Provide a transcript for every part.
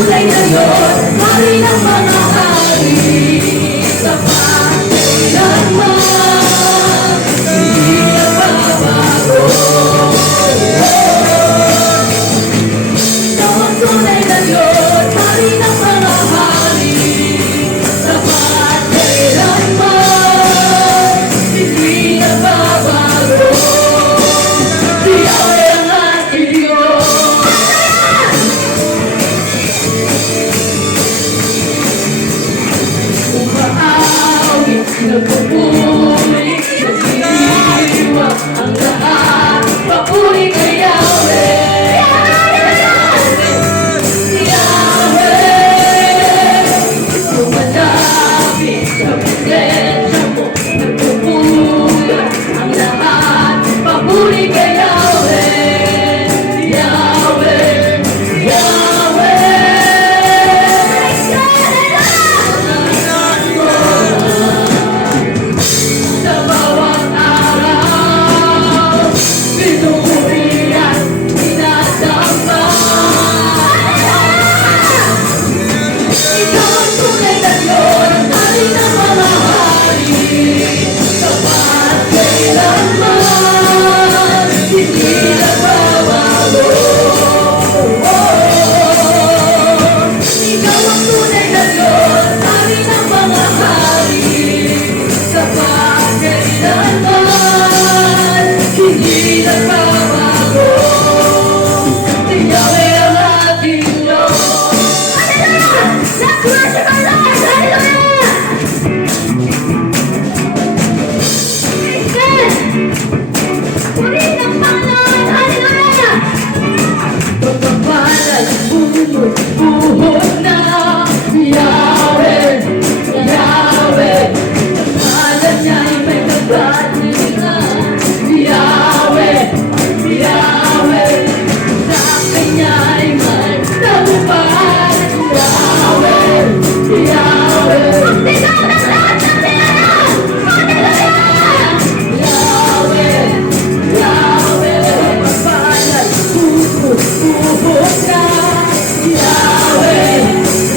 tunay na Diyos, hari ng mga hari, tapat kailanman, hindi nagbabago. Ikaw ang tunay na Diyos, hari ng mga hari, tapat kailanman, hindi nagbabago. Di Yahweh ang ating Diyos. Umaawit, nagpupuri, nagdiriwa ang lahat, papuri kay Yahweh. Yahweh, lumalapit sa presensya mo, nagpupuri ang lahat, papuri kay Yahweh. Yahweh, sa bawat araw, pinupuri at dinadamba. Ikaw ang tunay na Diyos, hari ng mga hari, tapat kailanman, hindi nagbabago. Ikaw ang tunay na Diyos, hari ng mga hari, tapat kailanman, hindi nagbabago. Si Yahweh ang ating Diyos. Let's worship our Lord! Hallelujah! Amen! Purihin ang Panginoon! Hallelujah! Pagpapalay, buhod na Yahweh, Yahweh, ang ngalan niya'y may kagalingan. Yahweh, Yahweh, sa Kanya'y may tagumpay. Yahweh, Yahweh, magsigaw ng lahat ng siyaran! Hallelujah! Yahweh, Yahweh, pagpapalay, buhod na Yahweh,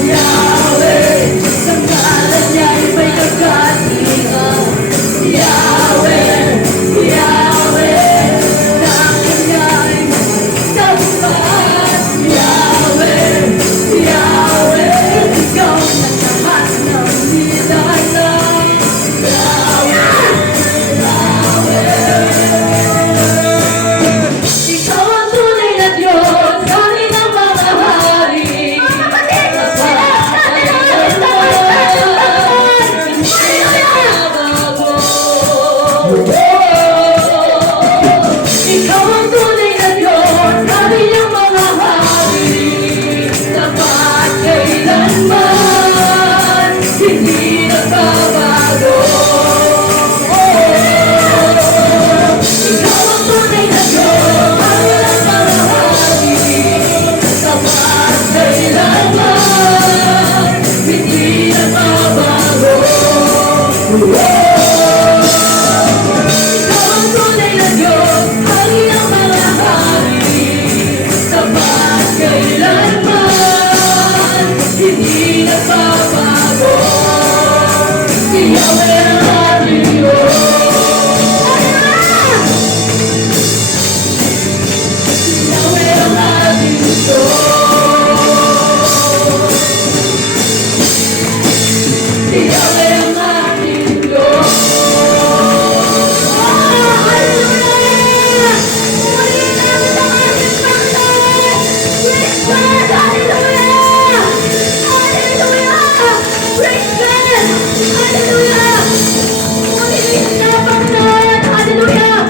Yahweh, sa ngalan niya'y may kagalingan. Yahweh, Yahweh, sa Kanya'y may tagumpay. Yahweh, Yahweh, ikaw na lahat ng nilalang. Yahweh, ikaw ang tunay na Diyos, hari ng mga hari. Ikaw ang tunay na Diyos, hari ng mga hari, tapat kailanman, hindi nagbabago. Ikaw ang tunay na Diyos, hari ng mga hari, tapat kailanman, hindi nagbabago. Ikaw ang tunay na Diyos, hari ng mga hari, tapat kailanman, hindi nagbabago. Si Yahweh ang ating Diyos. Si Yahweh ang ating Diyos. Si Yahweh ang ating Diyos. Hallelujah! Purihin natin ang ating Panginoon! Praise God! Hallelujah! Hallelujah! Praise God! Hallelujah! Purihin na ang Panginoon! Hallelujah!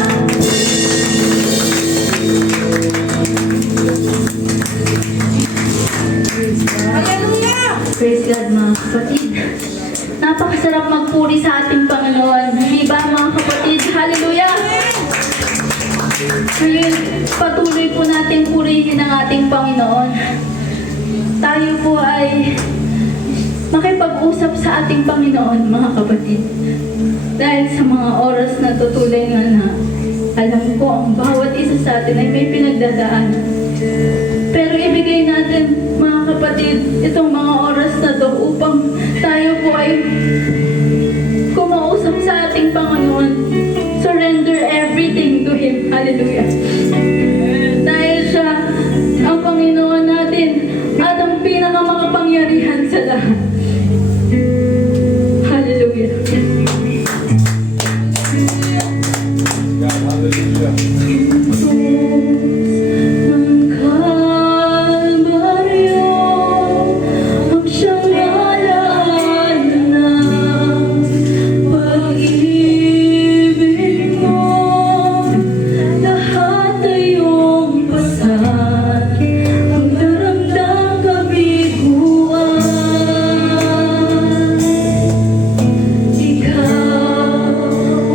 Hallelujah! Praise God, mga kapatid. Napakasarap magpuri sa ating Panginoon. Hindi ba, mga kapatid? Hallelujah! Ngayon, patuloy po natin purihin ang ating Panginoon. Tayo po ay makipag-usap sa ating Panginoon, mga kapatid. Dahil sa mga oras na tutuloy nga na alam ko ang bawat isa sa atin ay may pinagdadaan. Pero ibigay natin, mga kapatid, kapatid, itong mga oras na to upang tayo po ay kumausap sa ating Panginoon. Surrender everything to Him. Hallelujah. Dahil siya ang Panginoon natin at ang pinakamakapangyarihan sa lahat. Hallelujah. Ang Kalbaryo, ang siyang alaala ng pag-ibig mo, lahat ay iyong pasan, ang daramdang kabiguan. Ikaw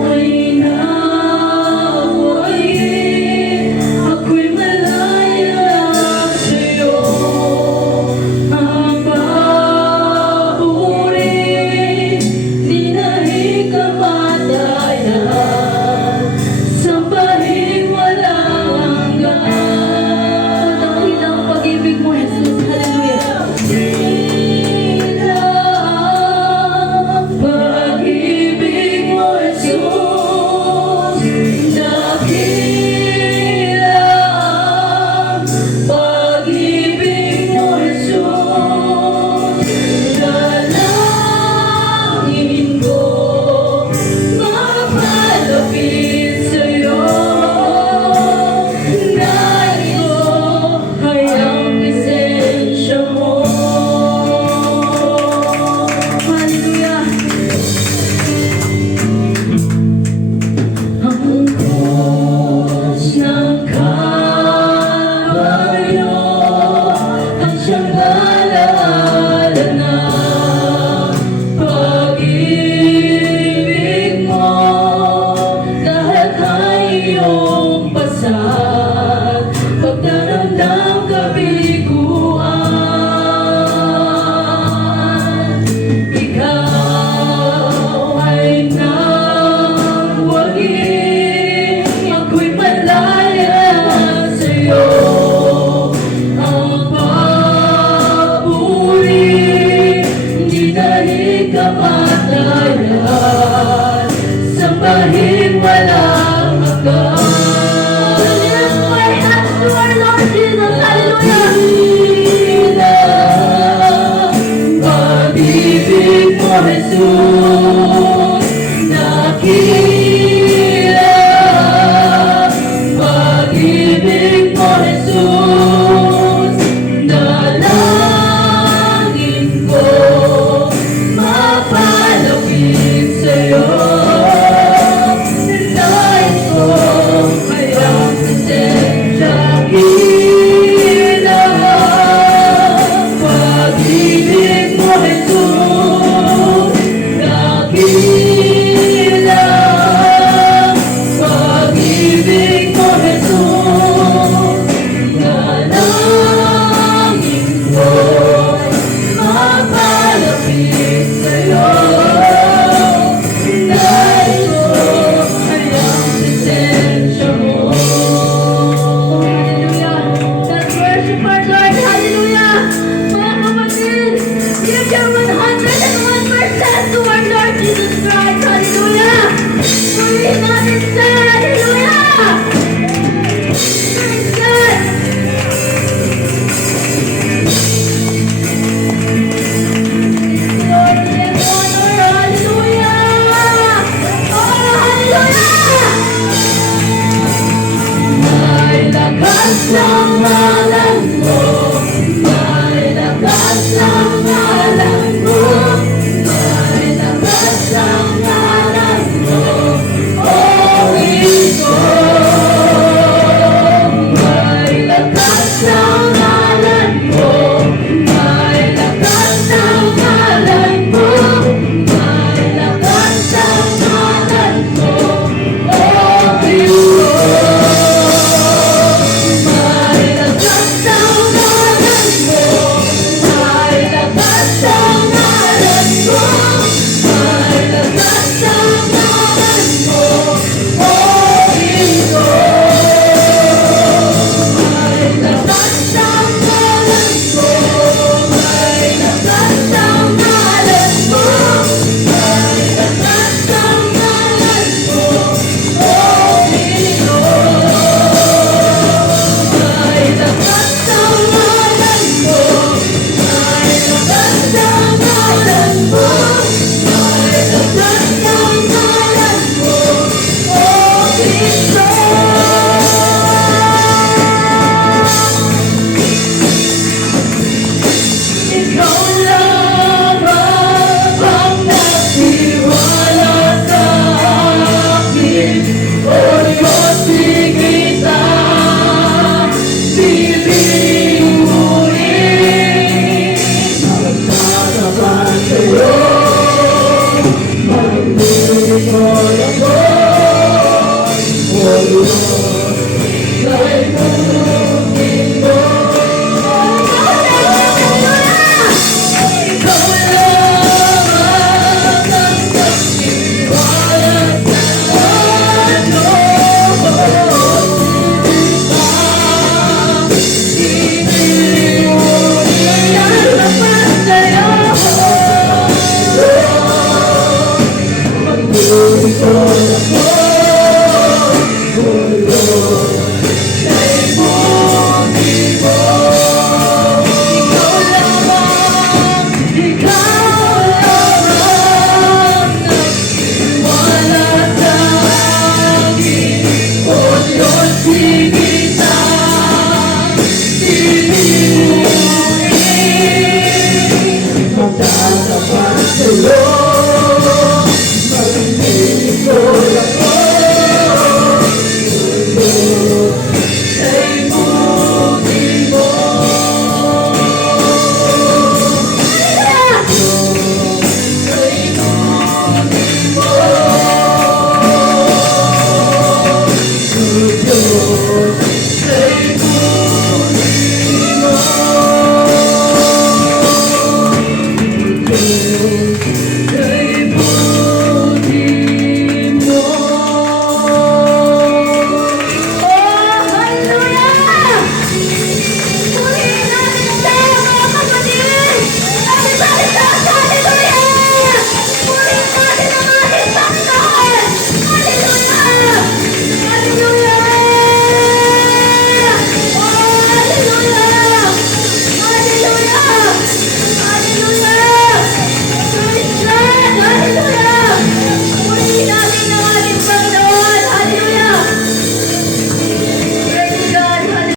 ay nawain, ako'y malaya sa'yo. Ang papuri, di na'y kamatayan, sambahin walang hanggan. Dakilang pag-ibig mo, Jesus. Hallelujah. Dakila ang pag-ibig mo, Jesus. Dakila ang pag-ibig mo, Jesus. Dalangin ko, mapalapit sa'yo. Nais ko ay ang presensya mo. Hallelujah. Ang krus ng Kalbaryo, ang siyang alaala ng pag-ibig mo, lahat ay iyong pasan, pagdaramdam kabiguan. Ikaw ay nawain, ako'y malaya sa'yo. Ang papuri, di dahil kamatayan, sambahin walang hanggan. Lift my hands to our Lord Jesus. Hallelujah. Pag-ibig mo, Jesus. Dakila pag-ibig mo, Jesus. Dalangin ko, mapalapit sa'yo. Nais ko ay ang presensya. Dakila pag-ibig mo, Jesus. Dakila pag-ibig mo, Jesus. Dalangin ko, mapalapit sa'yo. Nais ko ay ang presensya mo. Hallelujah. Let's worship our Lord. Hallelujah. Mga kapatid, give your 101% to our Lord Jesus Christ. Hallelujah. Purihin natin siya. Hallelujah. Praise God. Lord, we give honor. Hallelujah. Oh, hallelujah. May lakas ng ngalan mo.